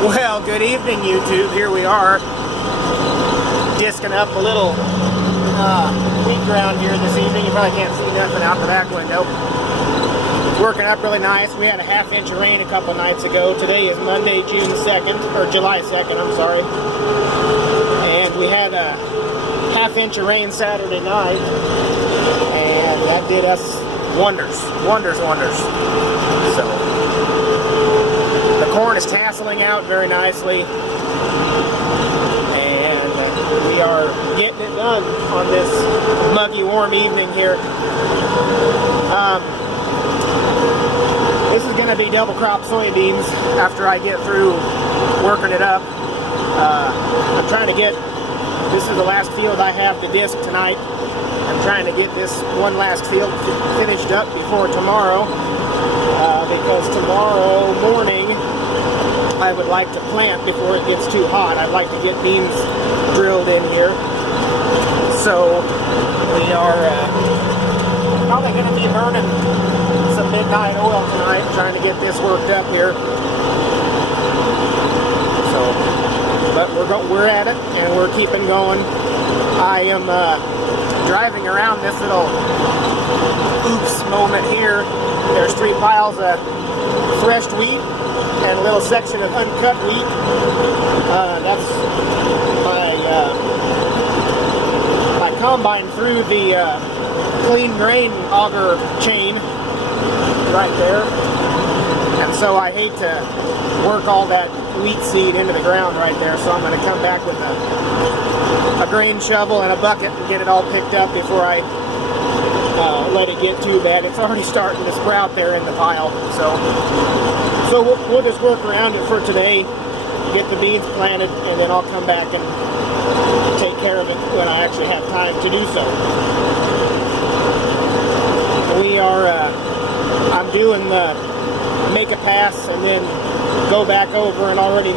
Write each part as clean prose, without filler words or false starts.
Well, good evening, YouTube. Here we are, disking up a little wheat ground here this evening. You probably can't see nothing out the back window. It's working up really nice. We had a half-inch of rain a couple nights ago. Today is Monday, June 2nd, or July 2nd, I'm sorry. And we had a half-inch of rain Saturday night, and that did us wonders. So the corn is tasseling out very nicely, and we are getting it done on this muggy, warm evening here. This is going to be double crop soybeans after I get through working it up. I'm trying to get, this is the last field I have to disc tonight. I'm trying to get this one last field finished up before tomorrow, because tomorrow morning I would like to plant before it gets too hot. I'd like to get beans drilled in here. So we are probably going to be burning some midnight oil tonight, trying to get this worked up here. So, but we're at it, and we're keeping going. I am driving around this little oops moment here. There's 3 piles of threshed wheat and a little section of uncut wheat. That's my combine through the clean grain auger chain right there. And so I hate to work all that wheat seed into the ground right there, so I'm going to come back with a grain shovel and a bucket and get it all picked up before I let it get too bad. It's already starting to sprout there in the pile. So we'll just work around it for today, get the beans planted, and then I'll come back and take care of it when I actually have time to do so. We are, I'm doing the make a pass and then go back over an already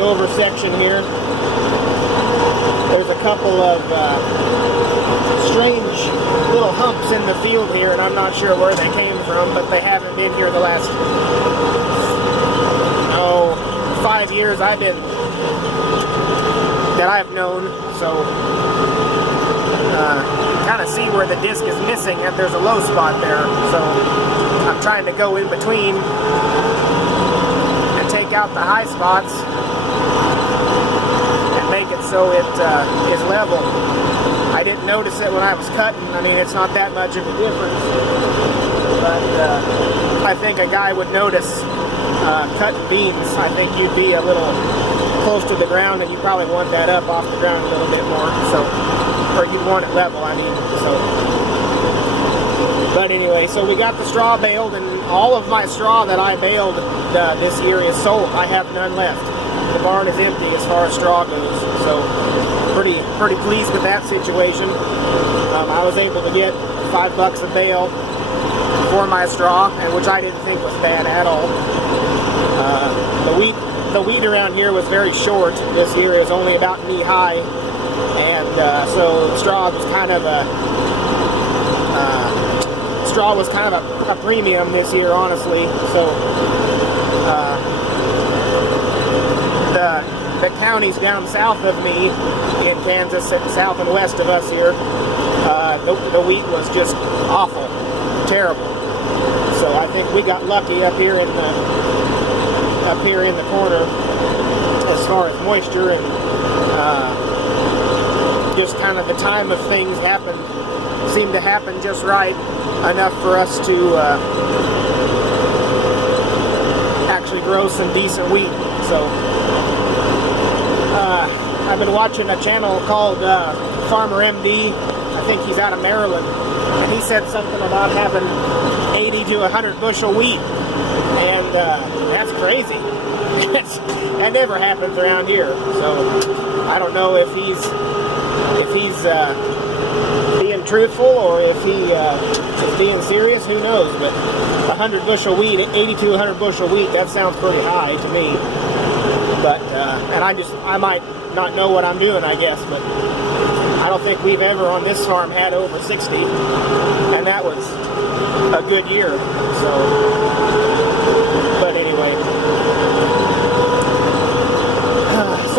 over section here. There's a couple of strange little humps in the field here, and I'm not sure where they came from, but they haven't been here the last 5 years that I've known. So you can kind of see where the disc is missing, and there's a low spot there. So I'm trying to go in between and take out the high spots and make it so it is level. I didn't notice it when I was cutting. I mean, it's not that much of a difference, but I think a guy would notice cutting beans. I think you'd be a little close to the ground, and you probably want that up off the ground a little bit more, so, or you'd want it level, I mean, so. But anyway, so we got the straw baled, and all of my straw that I baled this year is sold. I have none left. The barn is empty as far as straw goes, so pretty pleased with that situation. I was able to get $5 a bale for my straw, and which I didn't think was bad at all. The wheat around here was very short this year. It was only about knee high, and so straw was kind of a premium this year, honestly. So the counties down south of me in Kansas, south and west of us here, the wheat was just awful, terrible. So I think we got lucky up here in the corner as far as moisture, and just kind of the time of things seemed to happen just right enough for us to actually grow some decent wheat. So I've been watching a channel called Farmer MD. I think he's out of Maryland, and he said something about having 80 to 100 bushel wheat, and that's crazy. That never happens around here. So I don't know if he's being truthful or if he is being serious. Who knows? But 100 bushel wheat, 80 to 100 bushel wheat, that sounds pretty high to me. But and I might not know what I'm doing, I guess, but I don't think we've ever on this farm had over 60, and that was a good year. So, but anyway,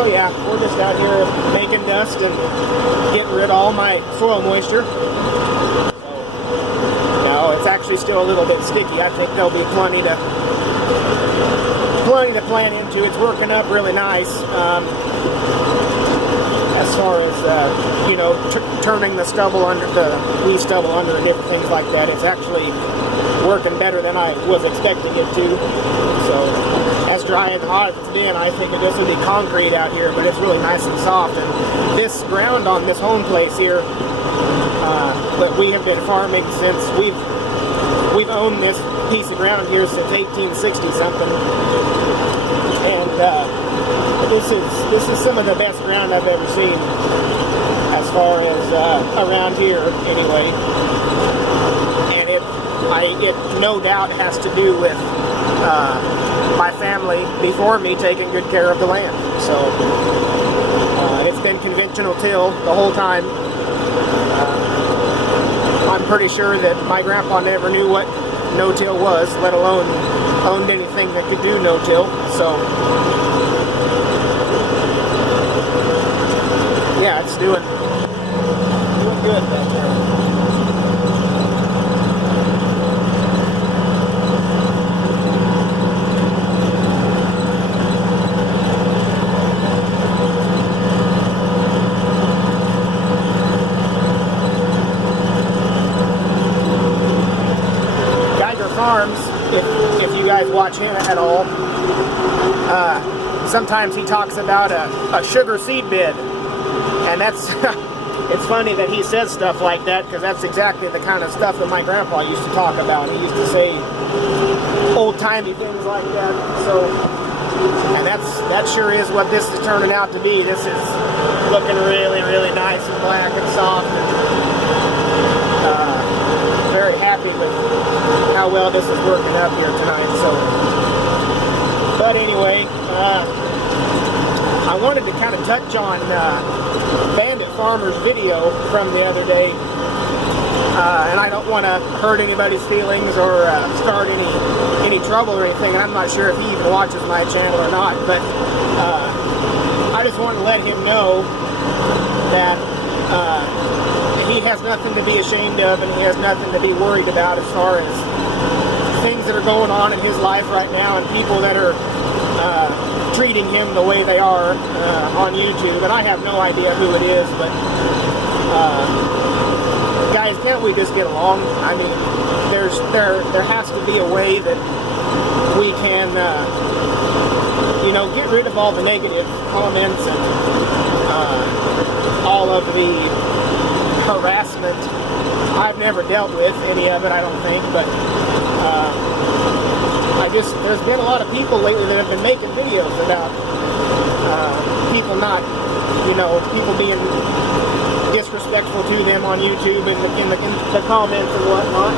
yeah, we're just out here making dust and getting rid of all my soil moisture. No, it's actually still a little bit sticky. I think there'll be plenty to plant into. It's working up really nice. As far as you know, turning the stubble under the wee stubble under and different things like that, it's actually working better than I was expecting it to. So, as dry and hot as it's been, I think this would be concrete out here, but it's really nice and soft. And this ground on this home place here, that we have been farming since we've owned this piece of ground here since 1860 something, and this is some of the best ground I've ever seen, as far as around here anyway. And it no doubt has to do with my family before me taking good care of the land. So it's been conventional till the whole time. I'm pretty sure that my grandpa never knew what no-till was, let alone owned anything that could do no-till. So yeah, it's doing good back there. Farms, if you guys watch him at all, sometimes he talks about a sugar seed bed, and that's it's funny that he says stuff like that, because that's exactly the kind of stuff that my grandpa used to talk about. He used to say old-timey things like that. So, and that sure is what this is turning out to be. This is looking really, really nice and black and soft, and very happy with how well this is working up here tonight. So, but anyway, I wanted to kind of touch on Bandit Farmer's video from the other day, and I don't want to hurt anybody's feelings or start any trouble or anything. And I'm not sure if he even watches my channel or not, but I just want to let him know that he has nothing to be ashamed of, and he has nothing to be worried about as far as things that are going on in his life right now, and people that are treating him the way they are on YouTube. And I have no idea who it is, but guys, can't we just get along? I mean, there has to be a way that we can you know, get rid of all the negative comments and all of the harassment. I've never dealt with any of it, I don't think, but there's been a lot of people lately that have been making videos about people not, you know, people being disrespectful to them on YouTube and in the comments and whatnot.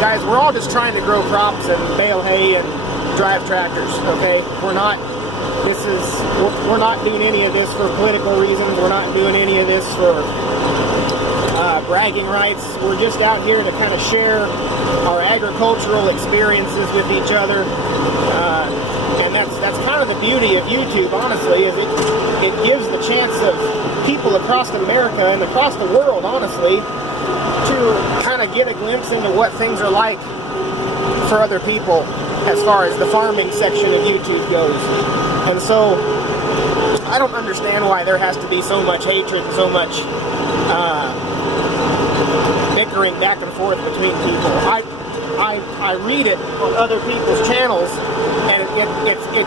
Guys, we're all just trying to grow crops and bale hay and drive tractors, okay? We're not doing any of this for political reasons. We're not doing any of this for bragging rights. We're just out here to kind of share our agricultural experiences with each other, and that's kind of the beauty of YouTube, honestly, is it gives the chance of people across America and across the world, honestly, to kind of get a glimpse into what things are like for other people as far as the farming section of YouTube goes. And so I don't understand why there has to be so much hatred and so much bickering back and forth between people. I read it on other people's channels, and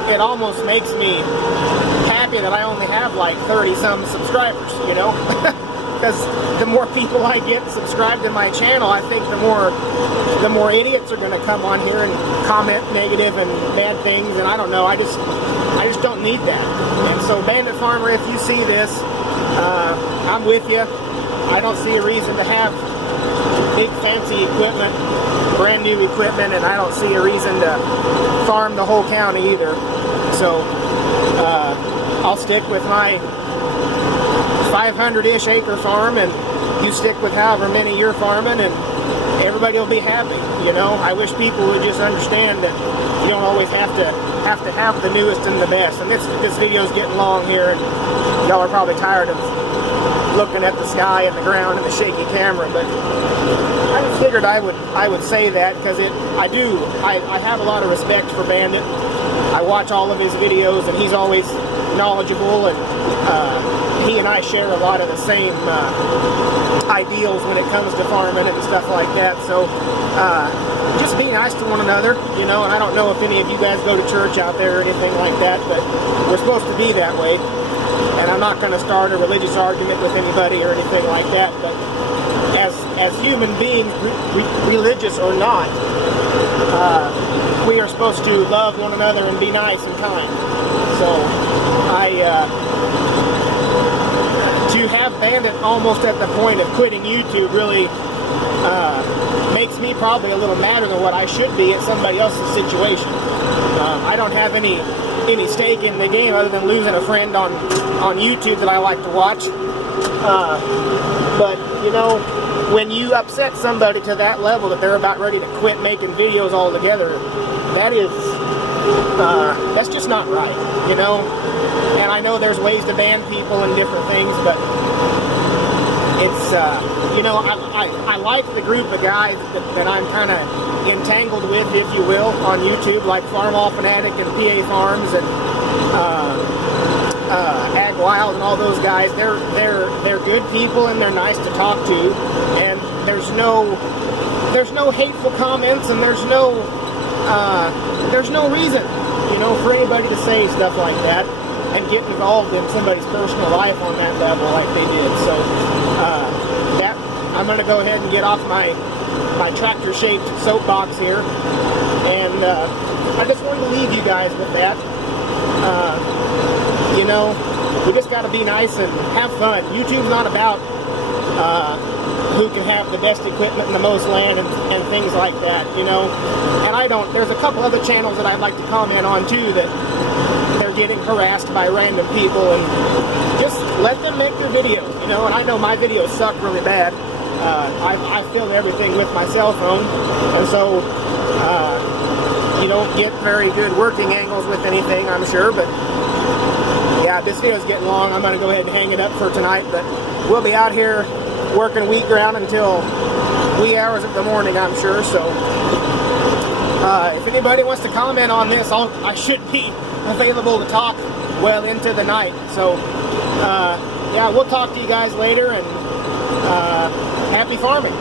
it almost makes me happy that I only have like 30-some subscribers, you know? Because the more people I get subscribed to my channel, I think the more idiots are going to come on here and comment negative and bad things, and I don't know, I just don't need that. And so, Bandit Farmer, if you see this, I'm with you. I don't see a reason to have big fancy equipment, brand new equipment, and I don't see a reason to farm the whole county either. So I'll stick with my 500-ish acre farm, and you stick with however many you're farming, and everybody will be happy. You know, I wish people would just understand that you don't always have to have to have the newest and the best. And this video's getting long here, and y'all are probably tired of looking at the sky and the ground and the shaky camera, but I just figured I would say that because I have a lot of respect for Bandit. I watch all of his videos, and he's always knowledgeable, and he and I share a lot of the same ideals when it comes to farming and stuff like that. So just be nice to one another, you know. And I don't know if any of you guys go to church out there or anything like that, but we're supposed to be that way. And I'm not going to start a religious argument with anybody or anything like that, but as human beings, religious or not, we are supposed to love one another and be nice and kind. So to have Bandit almost at the point of quitting YouTube really makes me probably a little madder than what I should be at somebody else's situation. I don't have any stake in the game other than losing a friend on YouTube that I like to watch. But you know, when you upset somebody to that level that they're about ready to quit making videos altogether, that's just not right, you know. And I know there's ways to ban people and different things, but it's you know, I like the group of guys that I'm kind of entangled with, if you will, on YouTube, like Farm All Fanatic and PA Farms and Ag Wild and all those guys. They're good people, and they're nice to talk to, and there's no hateful comments, and there's no reason, you know, for anybody to say stuff like that and get involved in somebody's personal life on that level like they did. So I'm going to go ahead and get off my tractor-shaped soapbox here, and I just wanted to leave you guys with that. You know, we just got to be nice and have fun. YouTube's not about who can have the best equipment and the most land and things like that, you know. And there's a couple other channels that I'd like to comment on too that they're getting harassed by random people, and just let them make their videos, you know. And I know my videos suck really bad. I film everything with my cell phone, and so you don't get very good working angles with anything, I'm sure. But yeah, this video's getting long. I'm going to go ahead and hang it up for tonight, but we'll be out here working wheat ground until wee hours of the morning, I'm sure. So if anybody wants to comment on this, I should be available to talk well into the night. So yeah, we'll talk to you guys later, and happy farming.